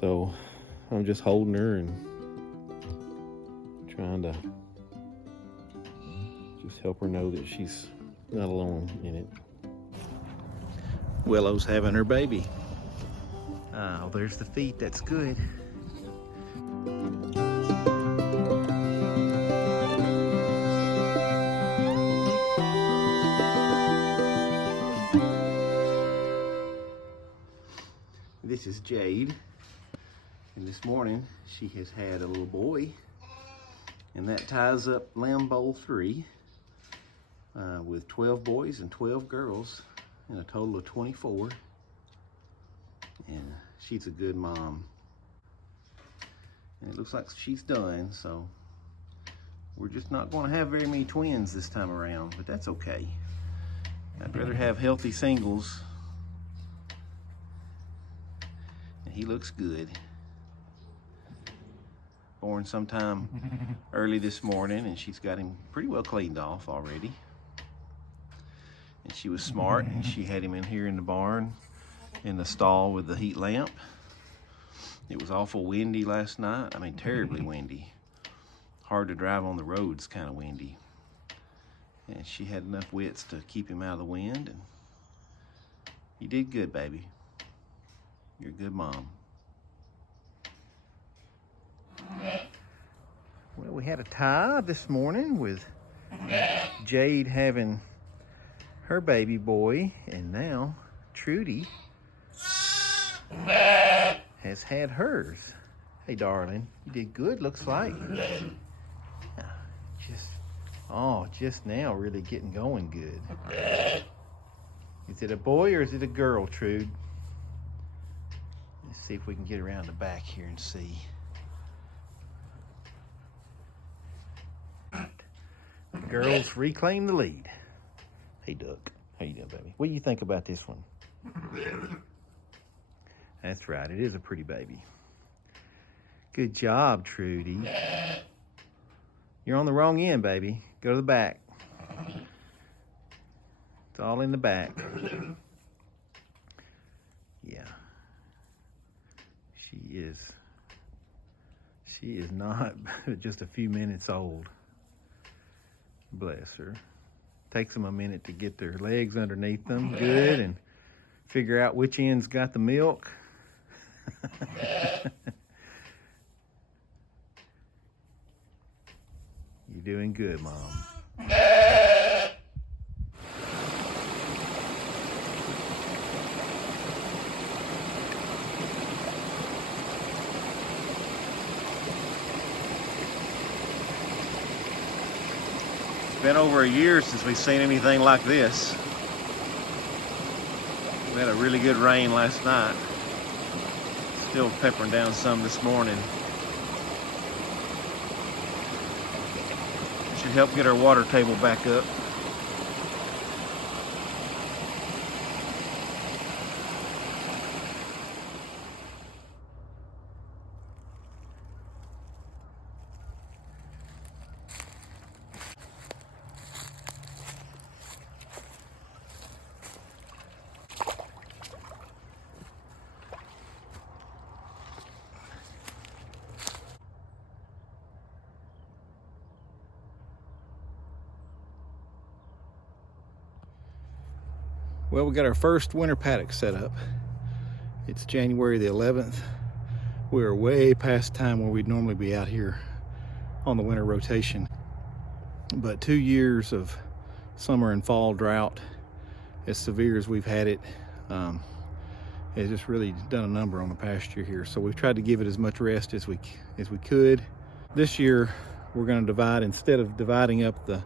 So I'm just holding her and trying to just help her know that she's not alone in it. Willow's having her baby. Oh, there's the feet. That's good. This is Jade, and this morning she has had a little boy, and that ties up lamb bowl 3 with 12 boys and 12 girls and a total of 24. And she's a good mom, and it looks like she's done, so we're just not going to have very many twins this time around, but that's okay. I'd rather have healthy singles. And he looks good. Born sometime early this morning, and she's got him pretty well cleaned off already. And she was smart, and she had him in here in the barn in the stall with the heat lamp. It was awful windy last night. I mean, terribly windy. Hard to drive on the roads, kind of windy. And she had enough wits to keep him out of the wind, and you did good, baby. You're a good mom. Well, we had a tie this morning with Jade having her baby boy, and now Trudy has had hers. Hey, darling, you did good, looks like. Just now really getting going good. Is it a boy or is it a girl, Trude? Let's see if we can get around the back here and see. The girls reclaim the lead. Hey, Duck. How you doing, baby? What do you think about this one? That's right. It is a pretty baby. Good job, Trudy. You're on the wrong end, baby. Go to the back. It's all in the back. Yeah. She is not just a few minutes old. Bless her. Takes them a minute to get their legs underneath them good and figure out which end's got the milk. You're doing good, Mom. It's been over a year since we've seen anything like this. We had a really good rain last night. Still peppering down some this morning. Should help get our water table back up. Well, we got our first winter paddock set up. It's January the 11th. We are way past time where we'd normally be out here on the winter rotation. But 2 years of summer and fall drought, as severe as we've had it, has just really done a number on the pasture here. So we've tried to give it as much rest as we could. This year, we're going to divide, instead of dividing up the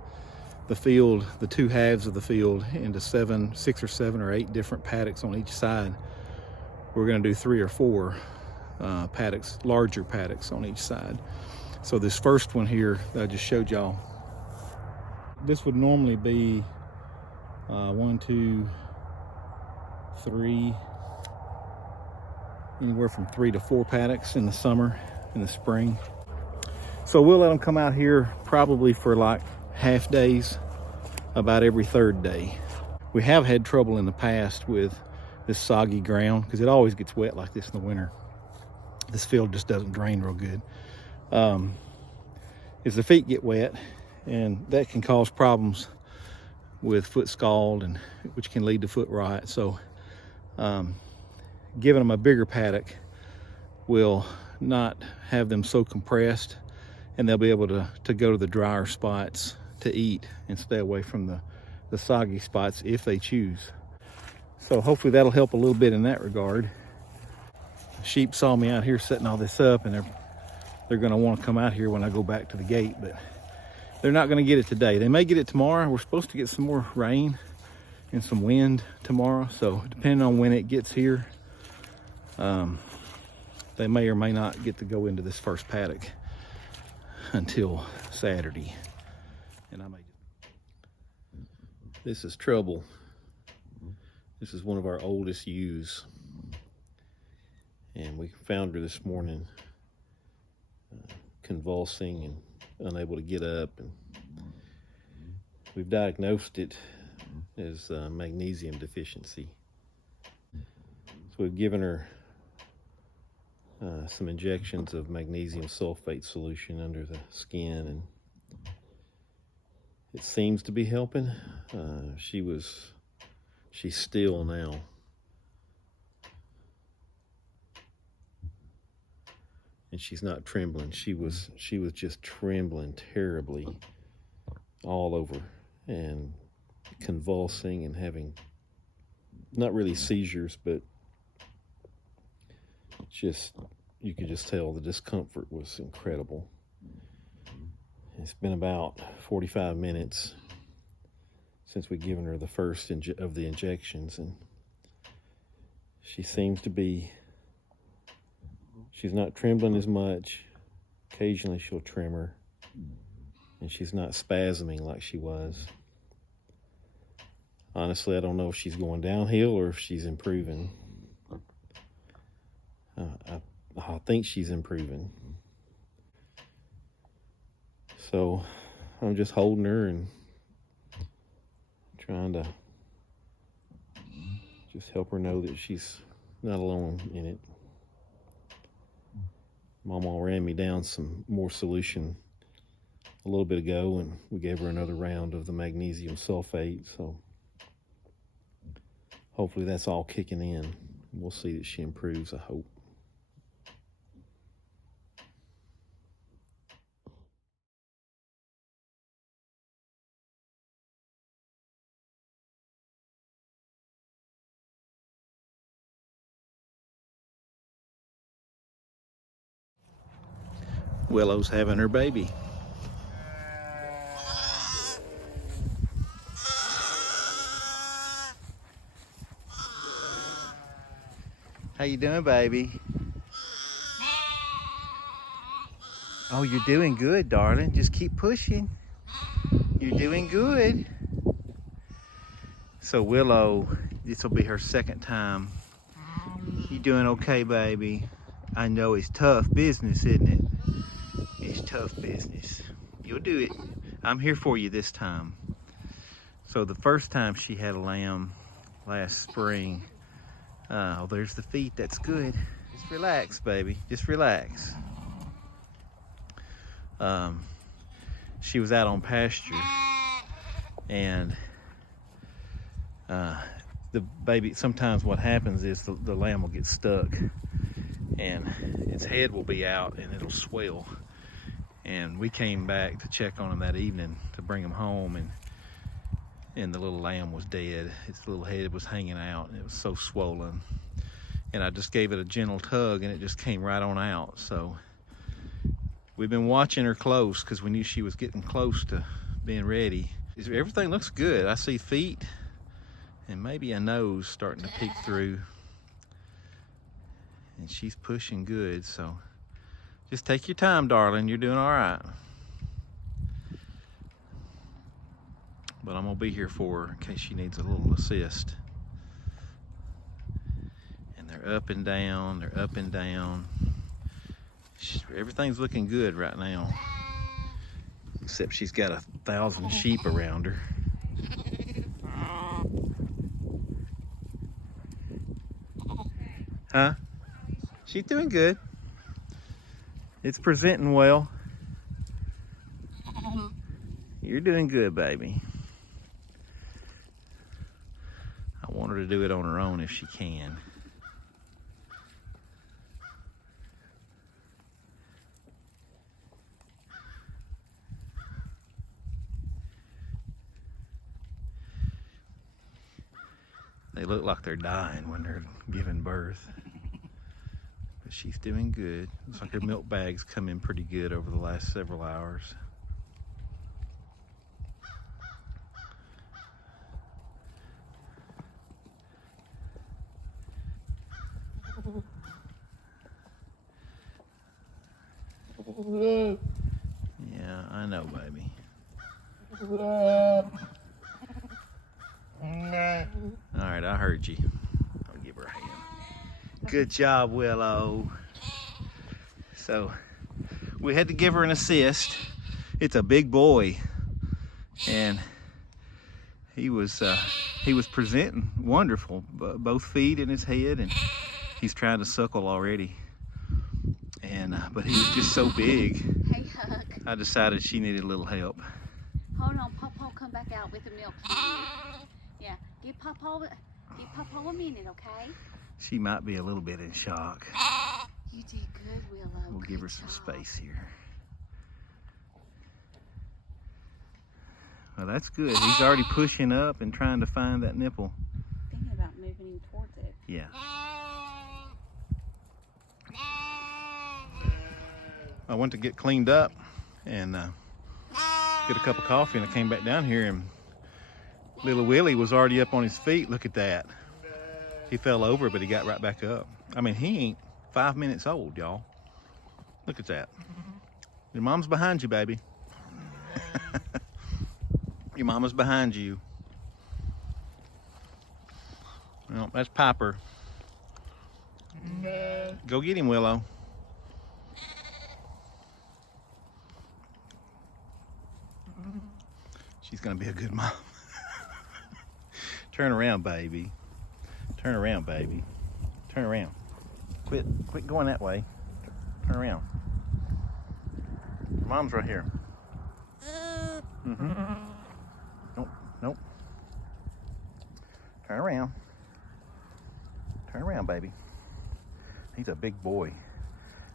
field, the two halves of the field, into 6 or 7 or 8 different paddocks on each side. We're going to do 3 or 4 paddocks, larger paddocks on each side. So this first one here that I just showed y'all, this would normally be 1, 2, 3, anywhere from 3 to 4 paddocks in the summer, in the spring. So we'll let them come out here probably for like half days, about every 3rd day. We have had trouble in the past with this soggy ground because it always gets wet like this in the winter. this field just doesn't drain real good. Is the feet get wet, and that can cause problems with foot scald, and which can lead to foot rot. So giving them a bigger paddock will not have them so compressed, and they'll be able to go to the drier spots to eat and stay away from the soggy spots if they choose. So hopefully that'll help a little bit in that regard. The sheep saw me out here setting all this up, and they're going to want to come out here when I go back to the gate, but they're not going to get it today. They may get it tomorrow. We're supposed to get some more rain and some wind tomorrow, so depending on when it gets here, they may or may not get to go into this first paddock until Saturday. And this is Trouble. This is one of our oldest ewes, and we found her this morning convulsing and unable to get up, and we've diagnosed it as magnesium deficiency. So we've given her some injections of magnesium sulfate solution under the skin, and it seems to be helping. She's still now. And she's not trembling. She was just trembling terribly all over and convulsing and having not really seizures, but just, you could just tell the discomfort was incredible. It's been about 45 minutes since we've given her the first of the injections, and she seems to be, she's not trembling as much. Occasionally she'll tremor, and she's not spasming like she was. Honestly, I don't know if she's going downhill or if she's improving. I think she's improving. So I'm just holding her and trying to just help her know that she's not alone in it. Mama ran me down some more solution a little bit ago, and we gave her another round of the magnesium sulfate, so hopefully that's all kicking in. We'll see that she improves, I hope. Willow's having her baby. How you doing, baby? Oh, you're doing good, darling. Just keep pushing. You're doing good. So Willow, this will be her second time. You doing okay, baby? I know it's tough business, isn't it? It's tough business. You'll do it. I'm here for you this time. So the first time she had a lamb last spring, oh, there's the feet. That's good. Just relax, baby. Just relax. She was out on pasture, and the baby, sometimes what happens is the lamb will get stuck, and its head will be out and it'll swell. And we came back to check on him that evening to bring him home, and the little lamb was dead. Its little head was hanging out, and it was so swollen. And I just gave it a gentle tug, and it just came right on out. So we've been watching her close because we knew she was getting close to being ready. Everything looks good. I see feet and maybe a nose starting to peek through, and she's pushing good. So just take your time, darling. You're doing all right. But I'm gonna be here for her in case she needs a little assist. And they're up and down, they're up and down. Everything's looking good right now, except she's got 1,000 sheep around her. Huh? She's doing good. It's presenting well. You're doing good, baby. I want her to do it on her own if she can. They look like they're dying when they're giving birth. But she's doing good. Looks like her milk bag's come in pretty good over the last several hours. Yeah, I know, baby. All right, I heard you. I'll give her a hand. Good job, Willow. So we had to give her an assist. It's a big boy, and he was presenting wonderful, both feet and his head, and he's trying to suckle already. And but he was just so big. Hey, Huck. I decided she needed a little help. Hold on, Pawpaw, come back out with the milk. Yeah, give Pawpaw a minute, okay? She might be a little bit in shock. You did good, Willow. We'll give her some space here. Well, that's good. He's already pushing up and trying to find that nipple. Thinking about moving him towards it. Yeah. I went to get cleaned up and get a cup of coffee, and I came back down here, and little Willie was already up on his feet. Look at that. He fell over, but he got right back up. I mean, he ain't 5 minutes old, y'all. Look at that. Your mom's behind you, baby. Your mama's behind you. Well, that's Piper. Go get him, Willow. She's gonna be a good mom. Turn around, baby. Turn around, baby. Turn around. Quit going that way. Turn around. Your mom's right here. Nope. Turn around. Turn around, baby. He's a big boy.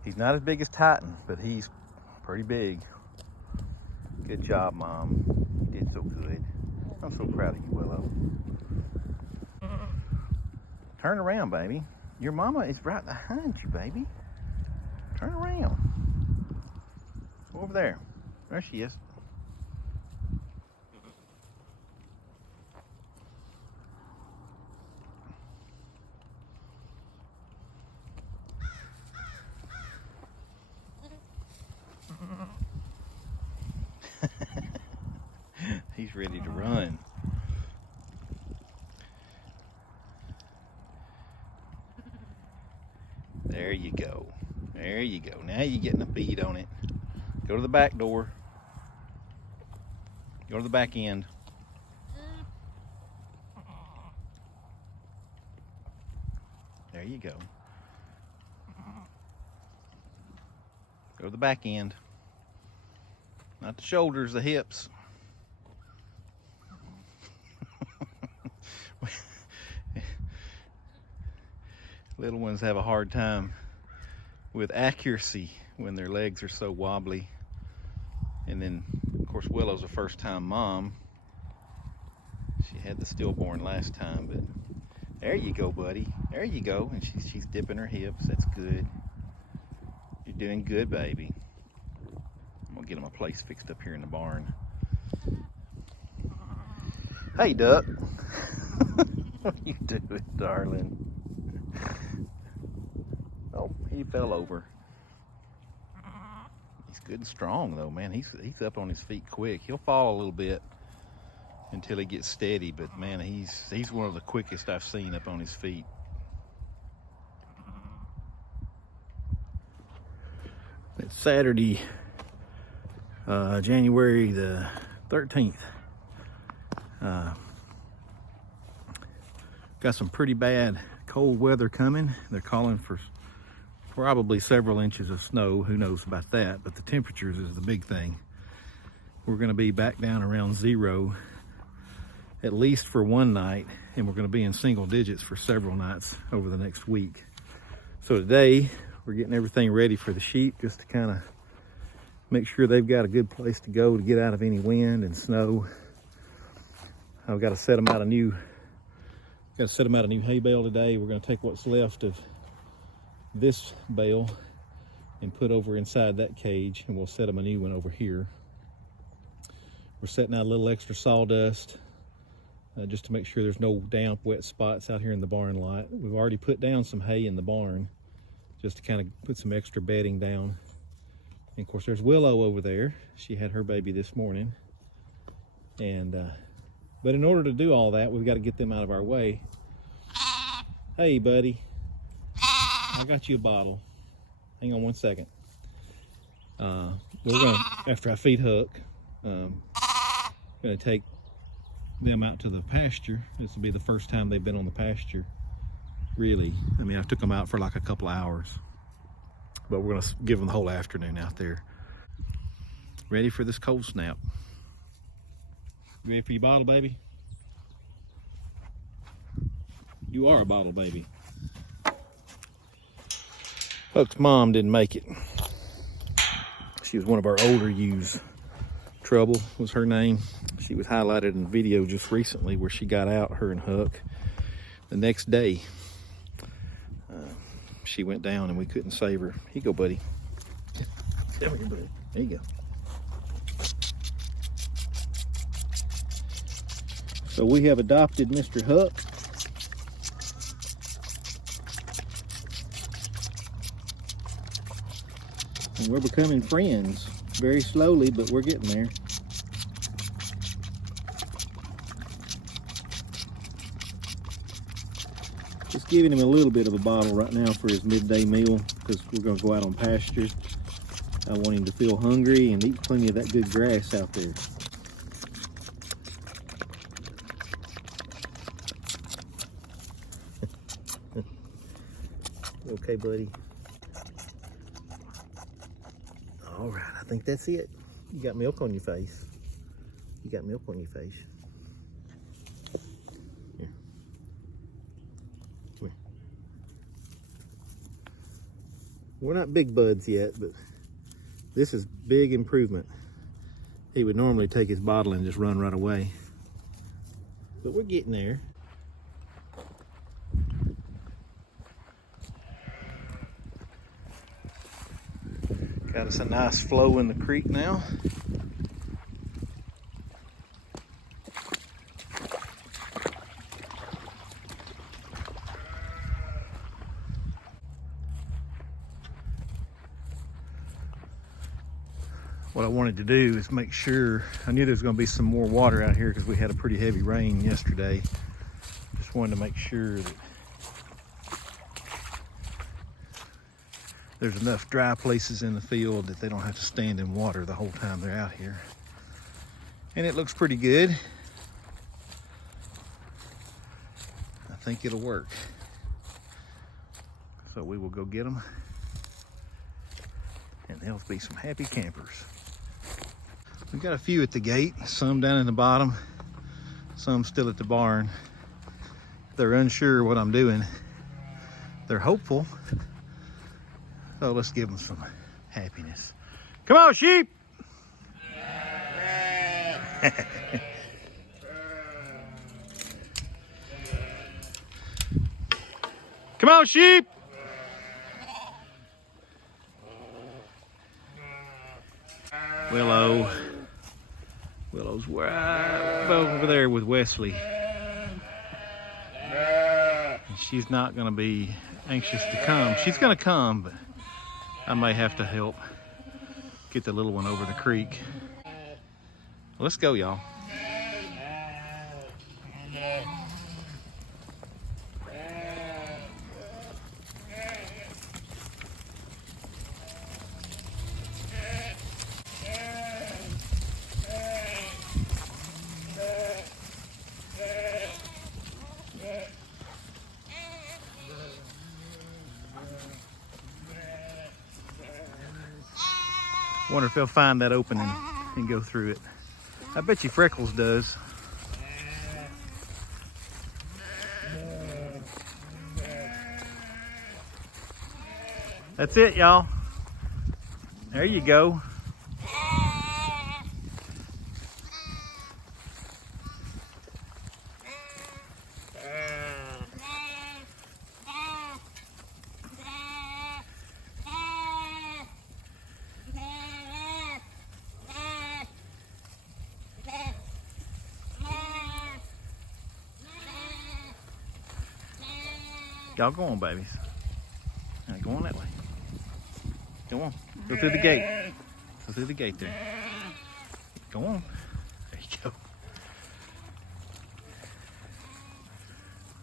He's not as big as Titan, but he's pretty big. Good job, Mom. You did so good. I'm so proud of you, Willow. Turn around, baby. Your mama is right behind you, baby. Turn around. Over there. There she is. He's ready to run. There you go. There you go. Now you're getting a bead on it. Go to the back door. Go to the back end. There you go. Go to the back end. Not the shoulders, the hips. Little ones have a hard time with accuracy when their legs are so wobbly. And then, of course, Willow's a first-time mom. She had the stillborn last time, but there you go, buddy. There you go. And she's dipping her hips. That's good. You're doing good, baby. I'm gonna get him a place fixed up here in the barn. Hey, Duck. What are you doing, darling? Oh, he fell over. He's good and strong, though, man. He's up on his feet quick. He'll fall a little bit until he gets steady, but man, he's one of the quickest I've seen up on his feet. It's Saturday, January the 13th. Got some pretty bad cold weather coming. They're calling for probably several inches of snow. Who knows about that? But the temperatures is the big thing. We're going to be back down around 0 at least for one night, and we're going to be in single digits for several nights over the next week. So today we're getting everything ready for the sheep, just to kind of make sure they've got a good place to go to get out of any wind and snow. I've got to set them out a new hay bale today. We're going to take what's left of this bale and put over inside that cage, and we'll set them a new one over here. We're setting out a little extra sawdust just to make sure there's no damp, wet spots out here in the barn lot. We've already put down some hay in the barn just to kind of put some extra bedding down. And of course, there's Willow over there. She had her baby this morning. But in order to do all that, we've got to get them out of our way. Hey, buddy. I got you a bottle. Hang on one second. We're gonna, after I feed Huck, gonna take them out to the pasture. This will be the first time they've been on the pasture, really. I mean, I took them out for like a couple of hours, but we're gonna give them the whole afternoon out there. Ready for this cold snap. You ready for your bottle, baby? You are a bottle baby. Huck's mom didn't make it. She was one of our older ewes. Trouble was her name. She was highlighted in a video just recently where she got out, her and Huck. The next day, she went down and we couldn't save her. Here you go, buddy. Come here, buddy. There you go. So we have adopted Mr. Huck. And we're becoming friends, very slowly, but we're getting there. Just giving him a little bit of a bottle right now for his midday meal, because we're going to go out on pasture. I want him to feel hungry and eat plenty of that good grass out there. Okay, buddy. All right, I think that's it. You got milk on your face. You got milk on your face. Here. Come here. We're not big buds yet, but this is big improvement. He would normally take his bottle and just run right away. But we're getting there. Got us a nice flow in the creek now. What I wanted to do is make sure, I knew there was going to be some more water out here because we had a pretty heavy rain yesterday. Just wanted to make sure that there's enough dry places in the field that they don't have to stand in water the whole time they're out here. And it looks pretty good. I think it'll work. So we will go get them, and they'll be some happy campers. We've got a few at the gate, some down in the bottom, some still at the barn. They're unsure what I'm doing. They're hopeful. So let's give them some happiness. Come on, sheep! Come on, sheep! Willow's right over there with Wesley. And she's not gonna be anxious to come. She's gonna come, but I may have to help get the little one over the creek. Let's go, y'all. Wonder if they'll find that opening and go through it. I bet you Freckles does. That's it, y'all. There you go. Y'all go on, babies. Now go on that way. Go on. Go through the gate. Go through the gate there. Go on. There you go.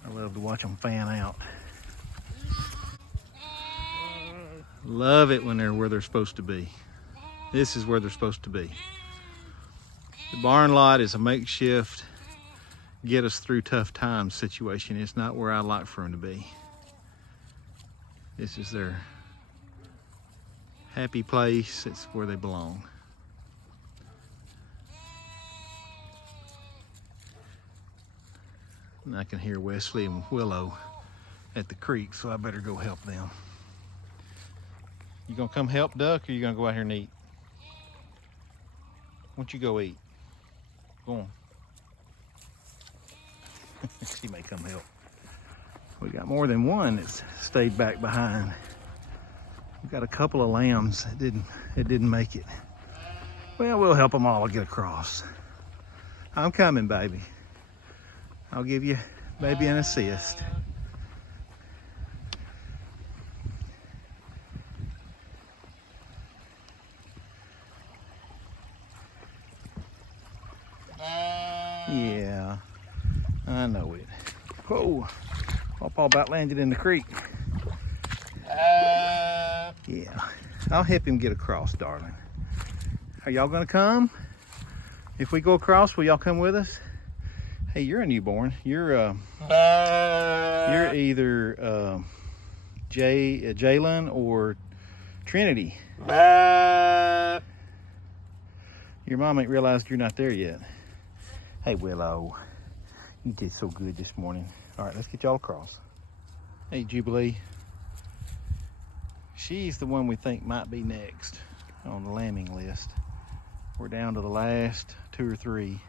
I love to watch them fan out. Love it when they're where they're supposed to be. This is where they're supposed to be. The barn lot is a makeshift, get us through tough times situation. It's not where I like for them to be. This is their happy place. It's where they belong. And I can hear Wesley and Willow at the creek, so I better go help them. You gonna come help, Duck, or you gonna go out here and eat? Why don't you go eat? Go on. She may come help. We got more than one that's stayed back behind. We've got a couple of lambs that didn't make it. Well, we'll help them all get across. I'm coming, baby. I'll give you maybe an assist. Yeah, I know it. Whoa, Pawpaw about landed in the creek. Yeah, I'll help him get across, darling. Are y'all gonna come? If we go across, will y'all come with us? Hey, you're a newborn. You're either Jalen or Trinity. Your mom ain't realized you're not there yet. Hey, Willow, you did so good this morning. All right, let's get y'all across. Hey, Jubilee. She's the one we think might be next on the lambing list. We're down to the last 2 or 3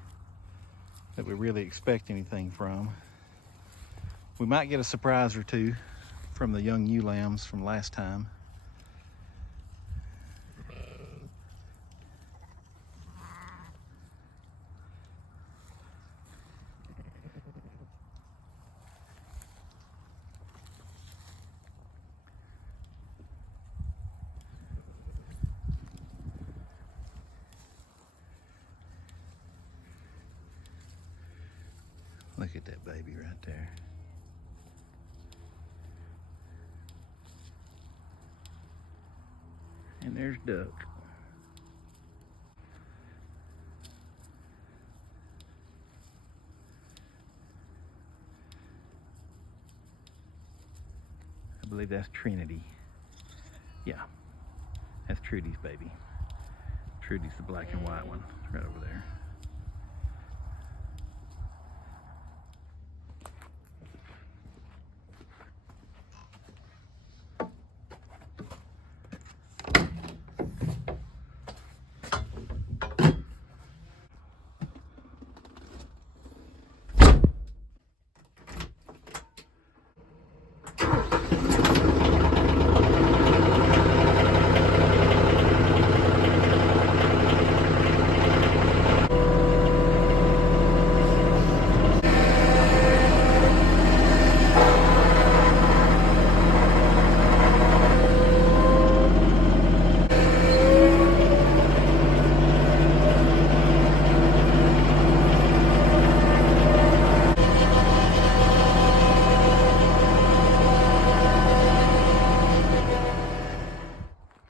that we really expect anything from. We might get a surprise or 2 from the young ewe lambs from last time. Look at that baby right there. And there's Duck. I believe that's Trinity. Yeah, that's Trudy's baby. Trudy's the black and white one, right over there.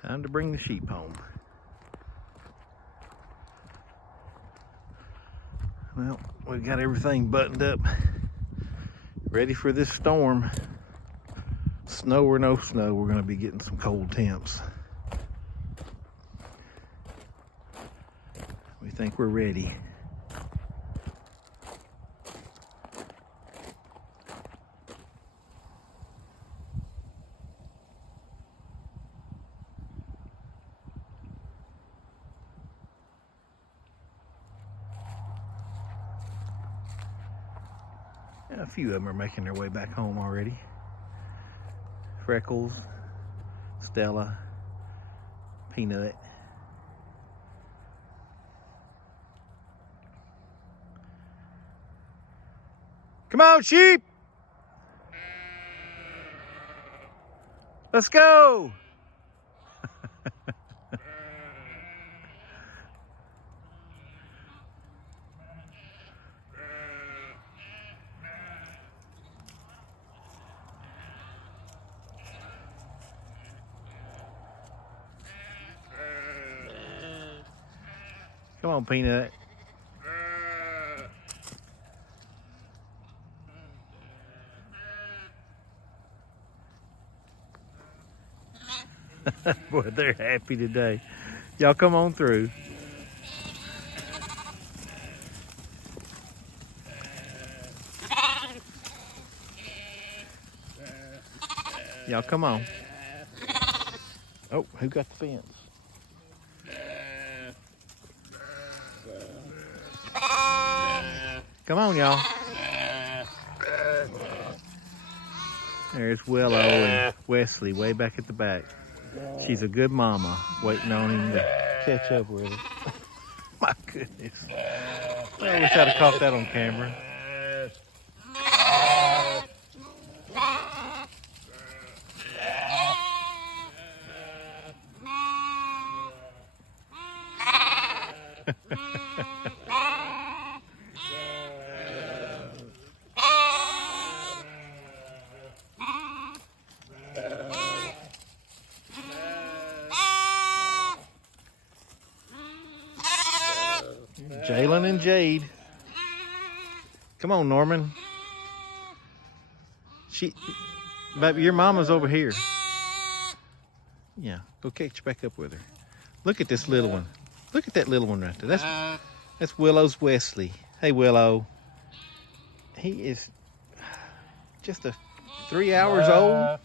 Time to bring the sheep home. Well, we've got everything buttoned up, ready for this storm. Snow or no snow, we're going to be getting some cold temps. think we're ready. A few of them are making their way back home already. Freckles, Stella, Peanut. Come on, sheep! Let's go! Come on, Peanut. Boy, they're happy today. Y'all come on through. Y'all come on. Oh, who got the fence? Come on, y'all. There's Willow and Wesley way back at the back. She's a good mama, waiting on him to catch up with her. My goodness. I wish I'd have caught that on camera. Jalen and Jade. Come on, Norman. Baby, your mama's over here. Yeah, go catch back up with her. Look at this little one. Look at that little one right there. That's Willow's Wesley. Hey, Willow. He is just 3 hours old.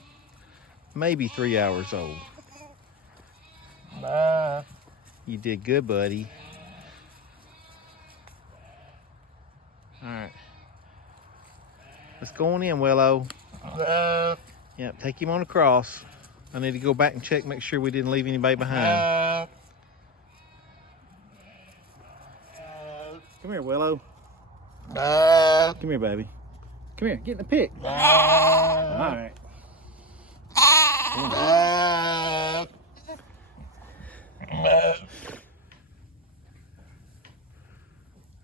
Maybe 3 hours old. You did good, buddy. All right. Let's go on in, Willow. Yep, take him on across. I need to go back and check, make sure we didn't leave anybody behind. Come here, Willow. Come here, baby. Come here, get in the pick. All right.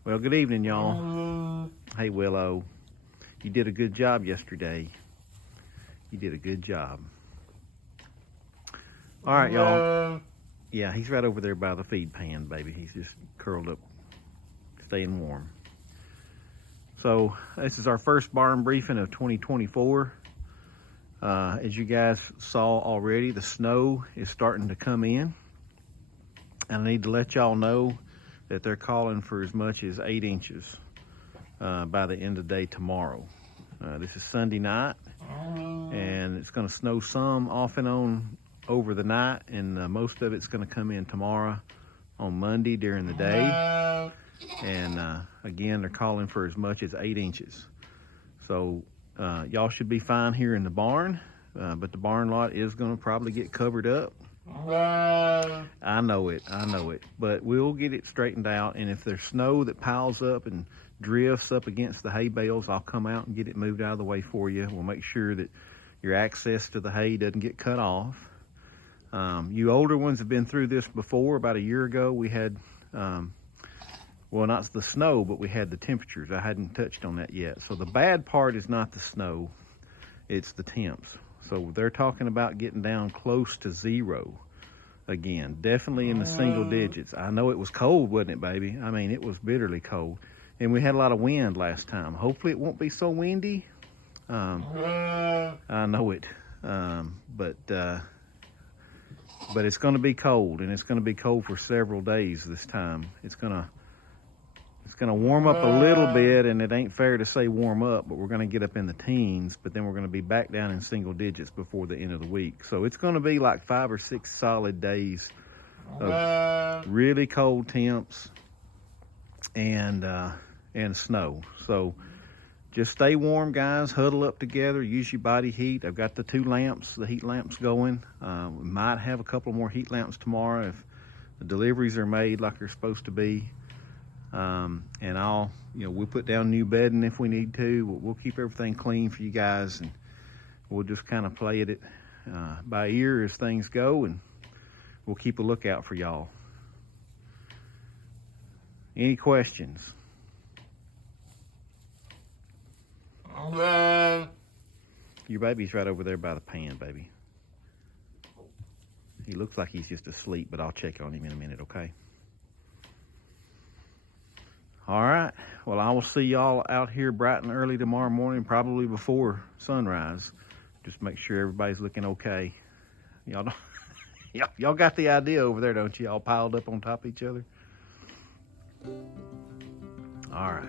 Well, good evening, y'all. Hey, Willow. You did a good job yesterday. You did a good job. All right, y'all. Yeah, he's right over there by the feed pan, baby. He's just curled up, staying warm. So this is our first barn briefing of 2024. As you guys saw already, the snow is starting to come in. And I need to let y'all know that they're calling for as much as 8 inches by the end of the day tomorrow. This is Sunday night, and it's going to snow some off and on over the night, and most of it's going to come in tomorrow on Monday during the day. And again, they're calling for as much as 8 inches. So y'all should be fine here in the barn, but the barn lot is going to probably get covered up. I know it, but we'll get it straightened out. And if there's snow that piles up and drifts up against the hay bales, I'll come out and get it moved out of the way for you. We'll make sure that your access to the hay doesn't get cut off. You older ones have been through this before. About a year ago, we had, well, not the snow, but we had the temperatures. I hadn't touched on that yet. So the bad part is not the snow, it's the temps. So they're talking about getting down close to 0 again, definitely in the single digits. I know it was cold, wasn't it, baby? I mean, it was bitterly cold. And we had a lot of wind last time. Hopefully it won't be so windy. I know it. But but it's going to be cold, and it's going to be cold for several days this time. It's going to warm up a little bit, and it ain't fair to say warm up, but we're going to get up in the teens, but then we're going to be back down in single digits before the end of the week. So it's going to be like 5 or 6 solid days of really cold temps and snow. So just stay warm, guys. Huddle up together. Use your body heat. I've got the 2 lamps, the heat lamps going. We might have a couple more heat lamps tomorrow if the deliveries are made like they're supposed to be. And we'll put down new bedding if we need to. We'll keep everything clean for you guys, and we'll just kind of play it by ear as things go, and we'll keep a lookout for y'all. Any questions? Your baby's right over there by the pan, baby. He looks like he's just asleep, but I'll check on him in a minute, okay? All right. Well, I will see y'all out here bright and early tomorrow morning, probably before sunrise. Just make sure everybody's looking okay. Y'all got the idea over there, don't you? All piled up on top of each other. All right.